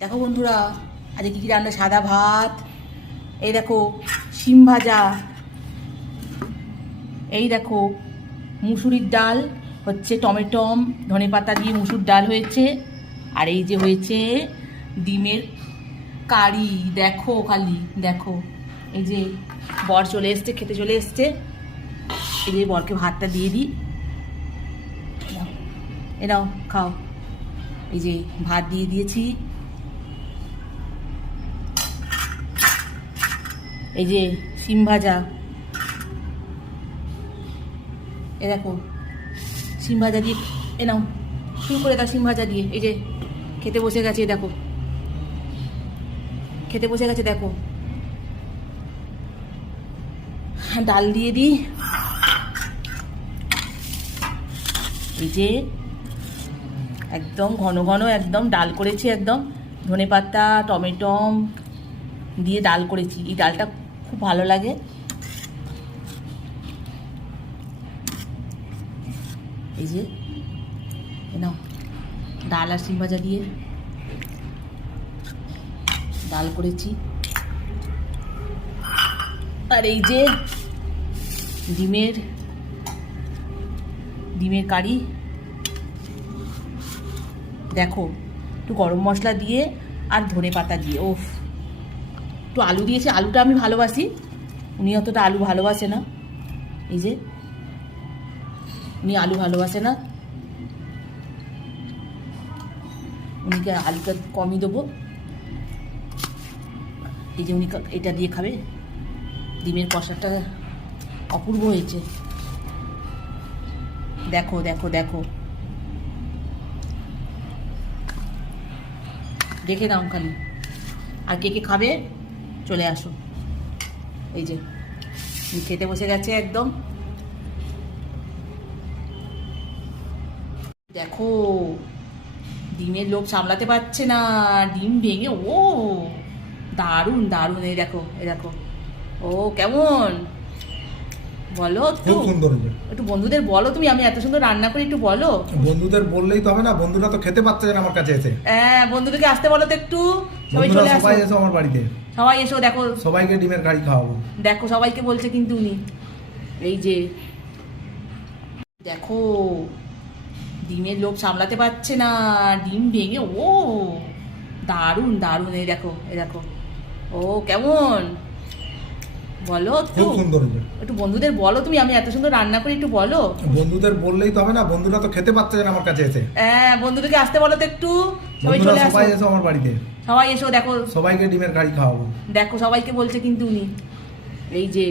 দেখো বন্ধুরা, আজকে কী কী রান্না। সাদা ভাত, এই দেখো শিম ভাজা, এই দেখো মুসুরির ডাল হচ্ছে, টমেটম ধনে পাতা দিয়ে মুসুর ডাল হয়েছে, আর এই যে হয়েছে ডিমের কারি। দেখো খালি দেখো, এই যে বর চলে এসছে, খেতে চলে এসছে। এই যে বরকে ভাতটা দিয়ে দিই, এনাও খাও। এই যে ভাত দিয়ে দিয়েছি, এই যে শিম ভাজা, এ দেখো শিম ভাজা দিয়ে, এ নাও শুরু করে দাও শিম ভাজা দিয়ে। এই যে খেতে বসে গেছে, দেখো খেতে বসে গেছে, দেখো। ডাল দিয়ে দিই, এই যে একদম ঘন ঘন একদম ডাল করেছি, একদম ধনে পাতা টমেটম দিয়ে ডাল করেছি। এই ডালটা খুব ভালো লাগে। এই যে নাও ডাল আর শিম ভাজা দিয়ে ডাল করেছি, আর এই যে ডিমের কারি। দেখো একটু গরম মশলা দিয়ে আর ধনে পাতা দিয়ে, ওফ। একটু আলু দিয়েছে, আলুটা আমি ভালোবাসি, উনি অতটা আলু ভালোবাসে না। এই যে উনি আলু ভালোবাসে না, উনিকে আলুটা কমই দেবো। এই যে উনি এটা দিয়ে খাবে। ডিমের কষাটা অপূর্ব হয়েছে, দেখো দেখো দেখো, দেখে নাও খালি। আর কে কে খাবে চলে আসো। এই যে খেতে বসে গেছে একদম, দেখো ডিমের লোভ সামলাতে পারছে না, ডিম ভেঙে ও দারুণ দারুণ। এই দেখো এই দেখো, ও কেমন বলো একটু, একটু বন্ধুদের বলো তুমি, আমি এত সুন্দর রান্না করি, একটু বলো। বন্ধুদের বললেই তো হবে না, বন্ধুরা তো খেতে পাচ্ছে না আমার কাছে এসে। হ্যাঁ বন্ধুদেরকে আসতে বলো তো একটু, সবাই চলে আসো, সবাই এসো আমার বাড়িতে, সবাই এসো। দেখো সবাইকে ডিমের কারি খাওয়াবো। দেখো সবাইকে বলছে কিন্তু উনি। এই যে দেখো ডিমের লোভ সামলাতে পারছে না, ডিম ভেঙে ও দারুণ দারুণ। এই দেখো এই দেখো, ও কেমন বলো একটু, একটু বন্ধুদের বলো তুমি, আমি এত সুন্দর রান্না করি, একটু বলো। বন্ধুদের বললেই তো হবে না, বন্ধুরা তো খেতে পাচ্ছে না আমার কাছে এসে। হ্যাঁ বন্ধুদেরকে আসতে বলো তো একটু, সবাই চলে আসো, সবাই এসো আমার বাড়িতে, সবাই এসো। দেখো সবাইকে ডিমের কারি খাওয়াবো। দেখো সবাইকে বলছে কিন্তু উনি। এই যে